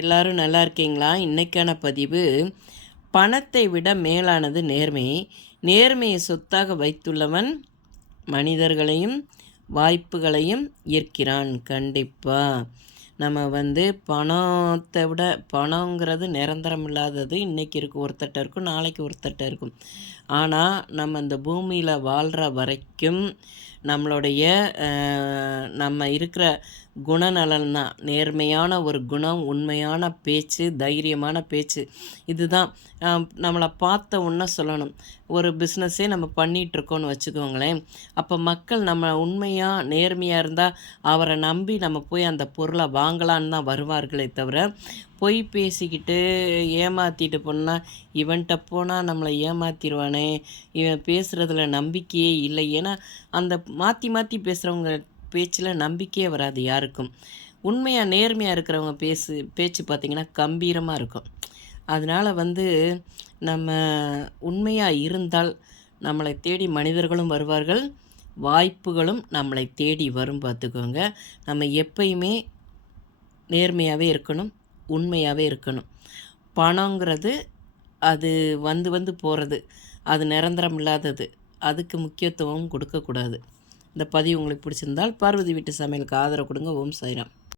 எல்லாரும் நல்லா இருக்கீங்களா? இன்னைக்கான பதிவு, பணத்தை விட மேலானது நேர்மை. நேர்மையை சொத்தாக வைத்துள்ளவன் மனிதர்களையும் வாய்ப்புகளையும் ஈர்க்கிறான். கண்டிப்பா. நம்ம பணத்தை விட பணங்கிறது நிரந்தரம் இல்லாதது. இன்றைக்கி இருக்கும் ஒருத்தட்ட இருக்கும், நாளைக்கு ஒருத்தட்ட இருக்கும். ஆனால் நம்ம இந்த பூமியில் வாழ்கிற வரைக்கும் நம்மளுடைய நம்ம இருக்கிற குணநலன் தான். நேர்மையான ஒரு குணம், உண்மையான பேச்சு, தைரியமான பேச்சு. இதுதான் நம்மளை பார்த்த உடனே சொல்லணும். ஒரு பிஸ்னஸே நம்ம பண்ணிகிட்ருக்கோன்னு வச்சுக்கோங்களேன். அப்போ மக்கள் நம்ம உண்மையாக நேர்மையாக இருந்தால் அவரை நம்பி நம்ம போய் அந்த பொருளை வாங்கலான்னு தான் வருவார்களே தவிர, பொய் பேசிக்கிட்டு ஏமாற்றிட்டு போனால், இவன்கிட்ட போனால் நம்மளை ஏமாற்றிடுவானே, இவன் பேசுகிறதுல நம்பிக்கையே இல்லை. ஏன்னா அந்த மாற்றி மாற்றி பேசுகிறவங்க பேச்சில் நம்பிக்கையே வராது யாருக்கும். உண்மையாக நேர்மையாக இருக்கிறவங்க பேச்சு பார்த்திங்கன்னா கம்பீரமாக இருக்கும். அதனால் நம்ம உண்மையாக இருந்தால் நம்மளை தேடி மனிதர்களும் வருவார்கள், வாய்ப்புகளும் நம்மளை தேடி வரும். பார்த்துக்கோங்க. நம்ம எப்பயுமே நேர்மையாகவே இருக்கணும், உண்மையாகவே இருக்கணும். பணங்கிறது அது வந்து போகிறது, அது நிரந்தரம் இல்லாதது. அதுக்கு முக்கியத்துவம் கொடுக்கக்கூடாது. இந்த பதிவு உங்களுக்கு பிடிச்சிருந்தால் பார்வதி வீட்டு சமையலுக்கு ஆதரவு கொடுங்க. ஓம் சாய்ராம்.